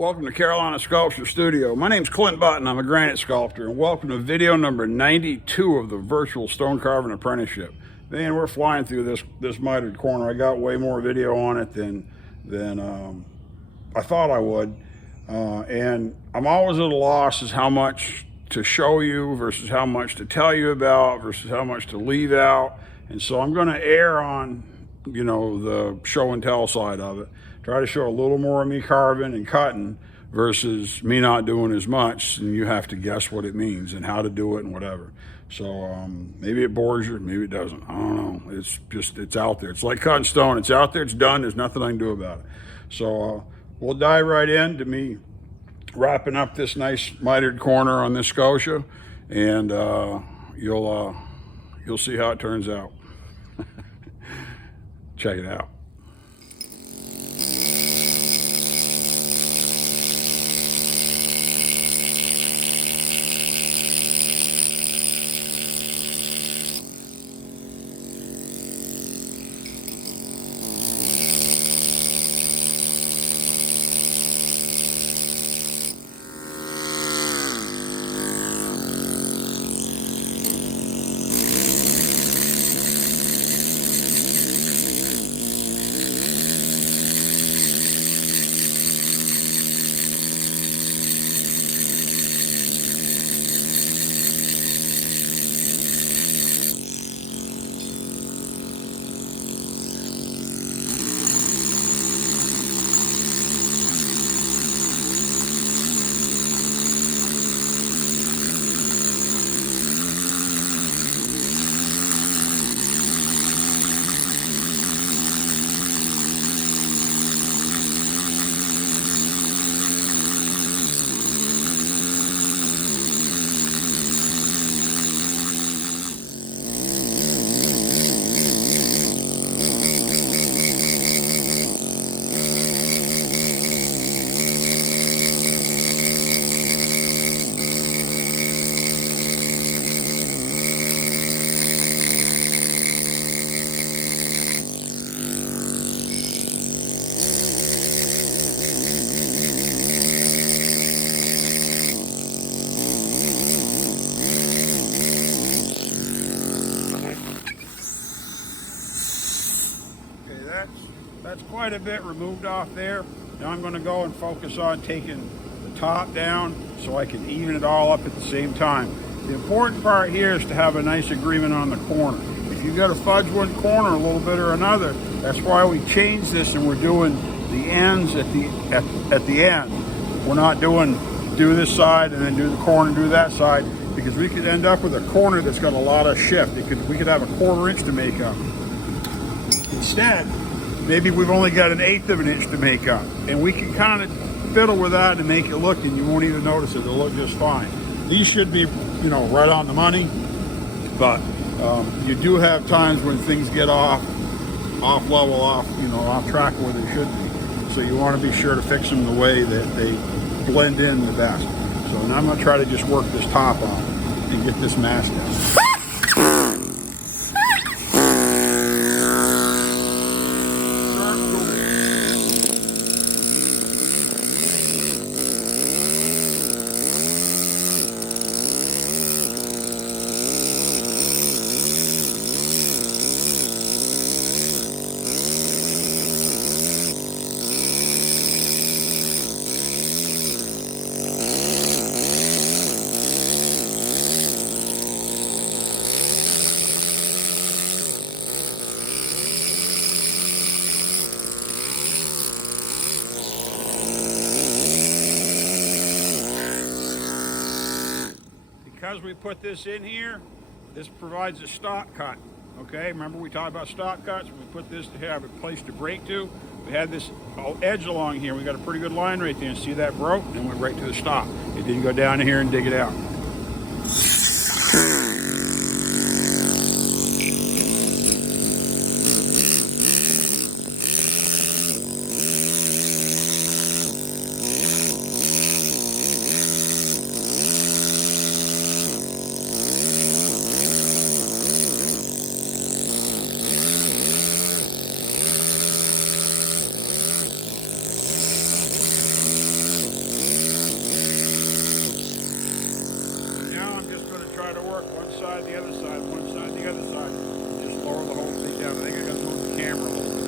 Welcome to Carolina Sculpture Studio. My name's Clint Button. I'm a granite sculptor, and welcome to video number 92 of the Virtual Stone Carving Apprenticeship. Man, we're flying through this mitered corner. I got way more video on it than I thought I would, and I'm always at a loss as how much to show you versus how much to tell you about versus how much to leave out. And so I'm going to err on, the show and tell side of it. Try to show a little more of me carving and cutting versus me not doing as much, and you have to guess what it means and how to do it and whatever. So maybe it bores you, maybe it doesn't. I don't know. It's out there. It's like cutting stone. It's out there. It's done. There's nothing I can do about it. So we'll dive right into me wrapping up this nice mitered corner on this scotia, and you'll see how it turns out. Check it out. That's quite a bit removed off there. Now I'm going to go and focus on taking the top down so I can even it all up at the same time. The important part here is to have a nice agreement on the corner. If you've got to fudge one corner a little bit or another, that's why we changed this and we're doing the ends at the end. We're not do this side and then do the corner and do that side, because we could end up with a corner that's got a lot of shift. We could have a 1/4 inch to make up. Instead, maybe we've only got 1/8 of an inch to make up, and we can kind of fiddle with that and make it look, and you won't even notice it. It'll look just fine. These should be, right on the money, but you do have times when things get off level, off track where they should be. So you want to be sure to fix them the way that they blend in the best. So now I'm going to try to just work this top on and get this mask down. Because we put this in here, this provides a stop cut. Okay, remember we talked about stop cuts? We put this to have a place to break to. We had this edge along here. We got a pretty good line right there. And see that broke and went right to the stop. It didn't go down here and dig it out. work one side, the other side, one side, the other side. Just lower the whole thing down. I think I gotta move the camera a little bit.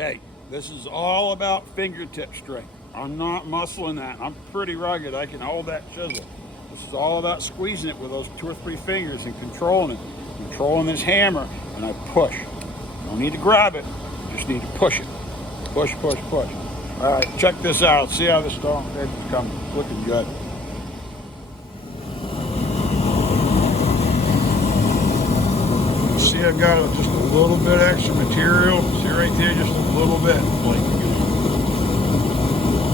Okay, this is all about fingertip strength. I'm not muscling that. I'm pretty rugged. I can hold that chisel. This is all about squeezing it with those 2 or 3 fingers and controlling it. Controlling this hammer, and I push. You don't need to grab it. You just need to push it. Push, push, push. All right, check this out. See how the stone is coming. Looking good. See, I've got just a little bit extra material. See right there, just a little bit, like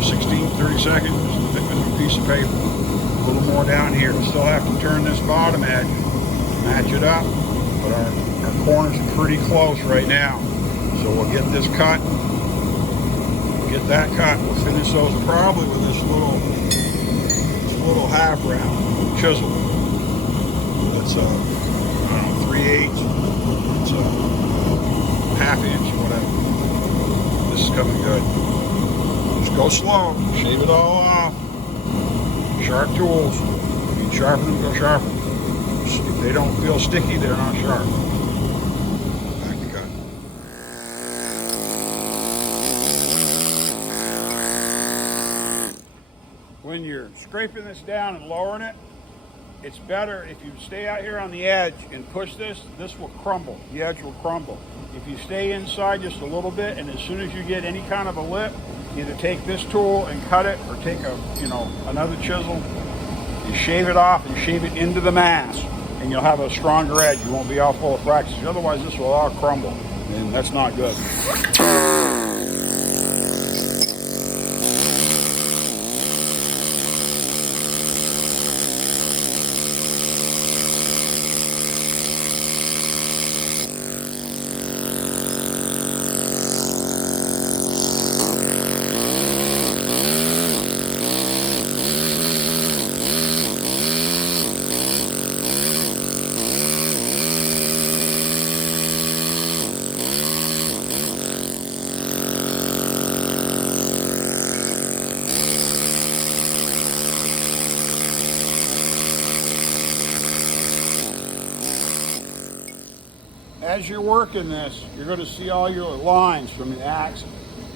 16, 30 seconds, just a thick little piece of paper. A little more down here. Still have to turn this bottom edge, match it up, but our corners are pretty close right now. So we'll get this cut, get that cut. We'll finish those probably with this little half round chisel. That's 3/8. It's a ½ inch, whatever. This is coming good. Just go slow, shave it all off. Sharp tools. If you sharpen them, go sharpen them. If they don't feel sticky, they're not sharp. Back to cut. When you're scraping this down and lowering it, it's better if you stay out here on the edge and push this will crumble. The edge will crumble. If you stay inside just a little bit, and as soon as you get any kind of a lip, either take this tool and cut it, or take another chisel and shave it off and shave it into the mass, and you'll have a stronger edge. You won't be all full of fractures. Otherwise, this will all crumble, and that's not good. As you're working this, you're going to see all your lines from the axe,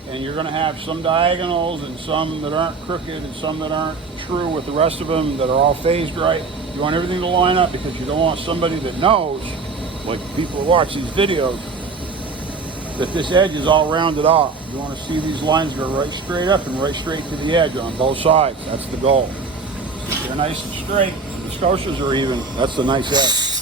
and you're going to have some diagonals and some that aren't crooked and some that aren't true with the rest of them that are all phased right. You want everything to line up because you don't want somebody that knows, like people who watch these videos, that this edge is all rounded off. You want to see these lines go right straight up and right straight to the edge on both sides. That's the goal. If they're nice and straight, the scotias are even, that's the nice edge.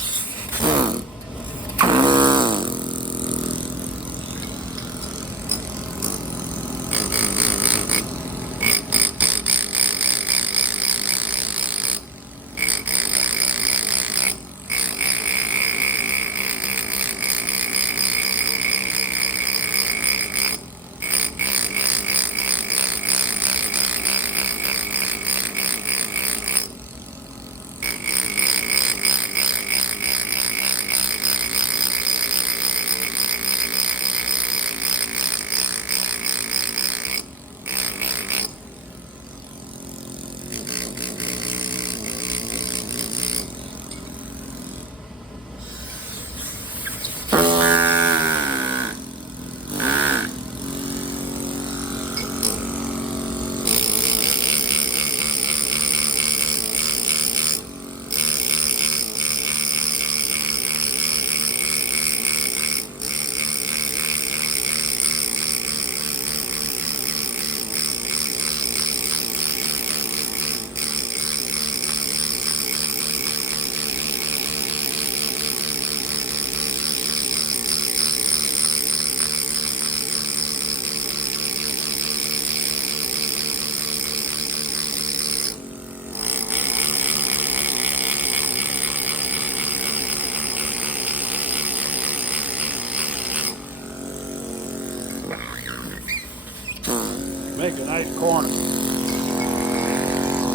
nice corner.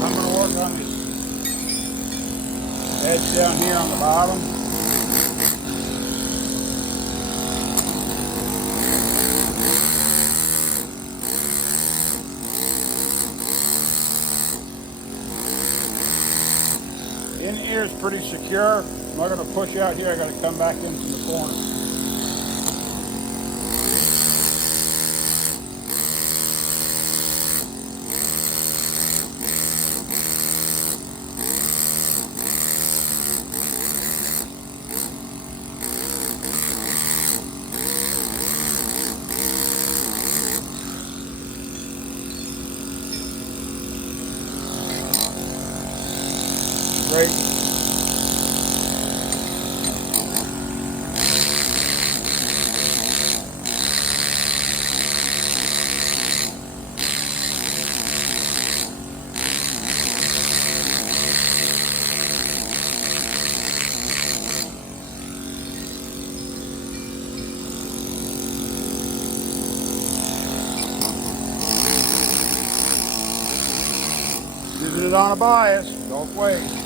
I'm going to work on this edge down here on the bottom. In here is pretty secure. I'm not going to push out here. I got to come back into the corner. Great. Using it on a bias, both ways.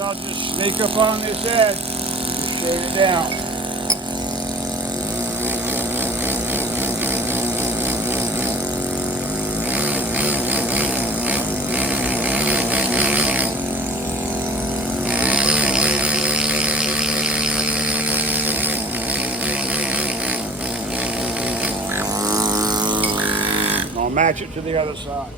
I'll just sneak up on this edge and just shade it down. And I'll match it to the other side.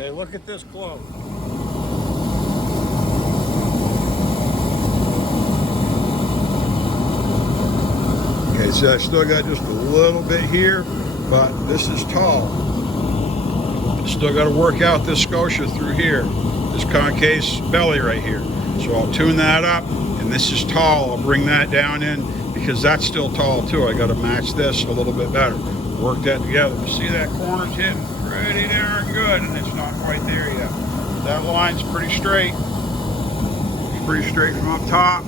Okay, look at this close. Okay, so I still got just a little bit here, but this is tall. Still got to work out this scotia through here, this concave belly right here. So I'll tune that up, and this is tall. I'll bring that down in because that's still tall too. I got to match this a little bit better. Work that together. See that corner's hitting pretty darn good, and it's not quite there yet. That line's pretty straight. It's pretty straight from up top.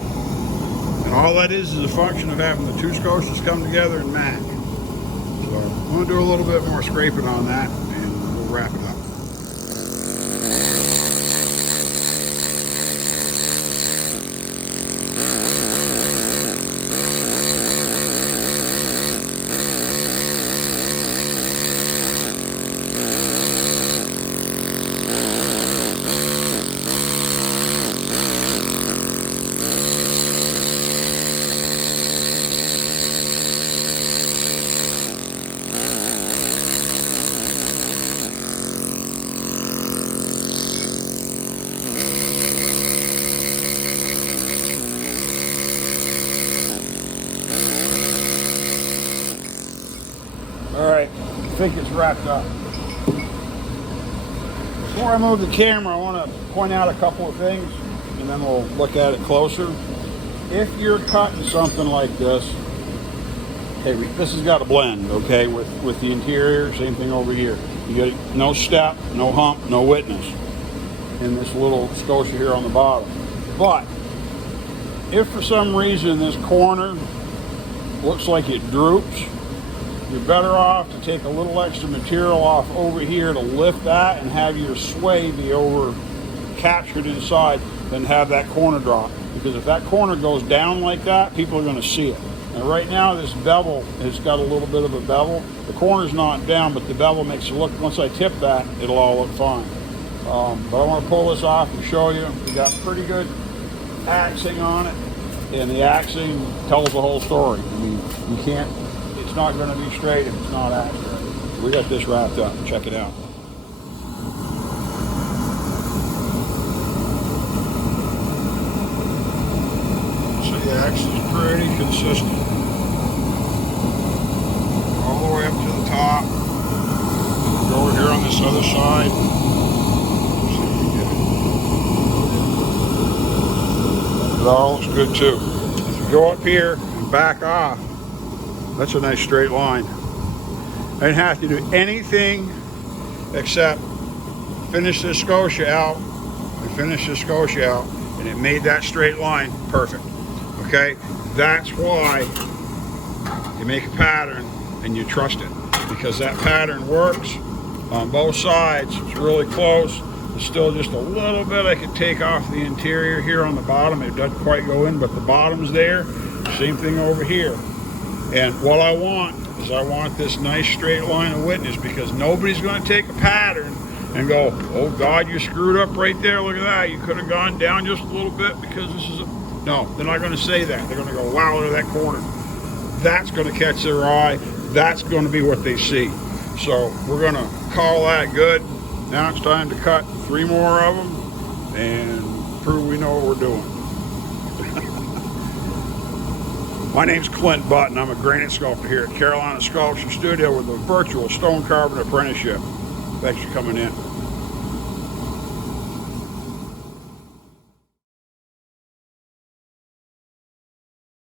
And all that is a function of having the two scotias come together and match. So I'm going to do a little bit more scraping on that, and we'll wrap it up. Alright, I think it's wrapped up. Before I move the camera, I want to point out a couple of things, and then we'll look at it closer. If you're cutting something like this, okay, this has got to blend, okay, with the interior, same thing over here. You get no step, no hump, no witness in this little scotia here on the bottom. But if for some reason this corner looks like it droops, you're better off to take a little extra material off over here to lift that and have your sway be over captured inside than have that corner drop. Because if that corner goes down like that, people are going to see it. And right now this bevel has got a little bit of a bevel. The corner's not down, but the bevel makes it look, once I tip that, it'll all look fine. But I want to pull this off and show you. We got pretty good axing on it, and the axing tells the whole story. I mean, you can't, it's not going to be straight if it's not accurate. We got this wrapped up. Check it out. So the axis is pretty consistent. All the way up to the top. Go over here on this other side. See if we get it. It all looks good too. If you go up here and back off, that's a nice straight line. I didn't have to do anything except finish this scotia out and finish this scotia out, and it made that straight line perfect. Okay, that's why you make a pattern and you trust it, because that pattern works on both sides. It's really close. There's still just a little bit I could take off the interior here on the bottom. It doesn't quite go in, but the bottom's there. Same thing over here. And what I want is I want this nice straight line of witness, because nobody's going to take a pattern and go, oh God, you screwed up right there. Look at that. You could have gone down just a little bit because this is a... No, they're not going to say that. They're going to go, wow, look at that corner. That's going to catch their eye. That's going to be what they see. So we're going to call that good. Now it's time to cut 3 more of them and prove we know what we're doing. My name's Clint Button. I'm a granite sculptor here at Carolina Sculptor Studio with the Virtual Stone Carving Apprenticeship. Thanks for coming in.